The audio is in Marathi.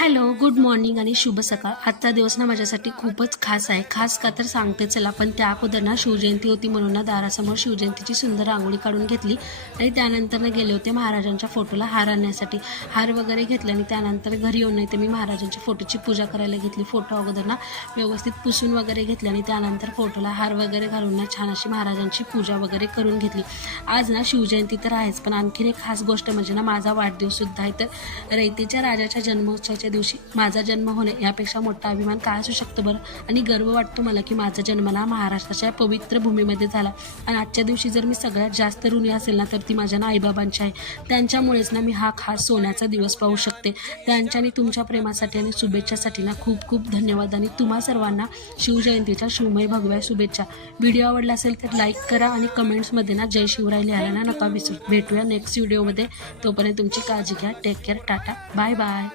हॅलो, गुड मॉर्निंग आणि शुभ सकाळ. आजचा दिवस ना माझ्यासाठी खूपच खास आहे. खास का तर सांगते चला, पण त्या अगोदर ना शिवजयंती होती म्हणून ना दारासमोर शिवजयंतीची सुंदर रांगोळी काढून घेतली आणि त्यानंतर ना गेले होते महाराजांच्या फोटोला हार आणण्यासाठी. हार वगैरे घेतले आणि त्यानंतर घरी येऊन नाही तर मी महाराजांच्या फोटोची पूजा करायला घेतली. फोटो अगोदर ना व्यवस्थित पुसून वगैरे घेतले आणि त्यानंतर फोटोला हार वगैरे घालून ना छान अशी महाराजांची पूजा वगैरे करून घेतली. आज ना शिवजयंती तर आहेच, पण आणखीन एक खास गोष्ट म्हणजे ना माझा वाढदिवससुद्धा आहे. तर रयतेच्या राजाच्या जन्मोत्सवाच्या दिवशी माझा जन्म होणे यापेक्षा मोठा अभिमान काय असू शकतो बरं. आणि गर्व वाटतो मला की माझा जन्म ना महाराष्ट्राच्या पवित्र भूमीमध्ये झाला. आणि आजच्या दिवशी जर मी सगळ्यात जास्त ऋणी असेल ना तर ती माझ्या ना आईबाबांची आहे. त्यांच्यामुळेच ना मी हा खास सोन्याचा दिवस पाहू शकते. त्यांच्या आणि तुमच्या प्रेमासाठी आणि शुभेच्छासाठी ना खूप खूप धन्यवाद. आणि तुम्हा सर्वांना शिवजयंतीच्या शिवमय भगव्या शुभेच्छा. व्हिडिओ आवडला असेल तर लाईक करा आणि कमेंट्समध्ये ना जय शिवराय लिहायला ना नका विसरू. भेटूया नेक्स्ट व्हिडिओमध्ये. तोपर्यंत तुमची काळजी घ्या. Take care. Tata. Bye bye.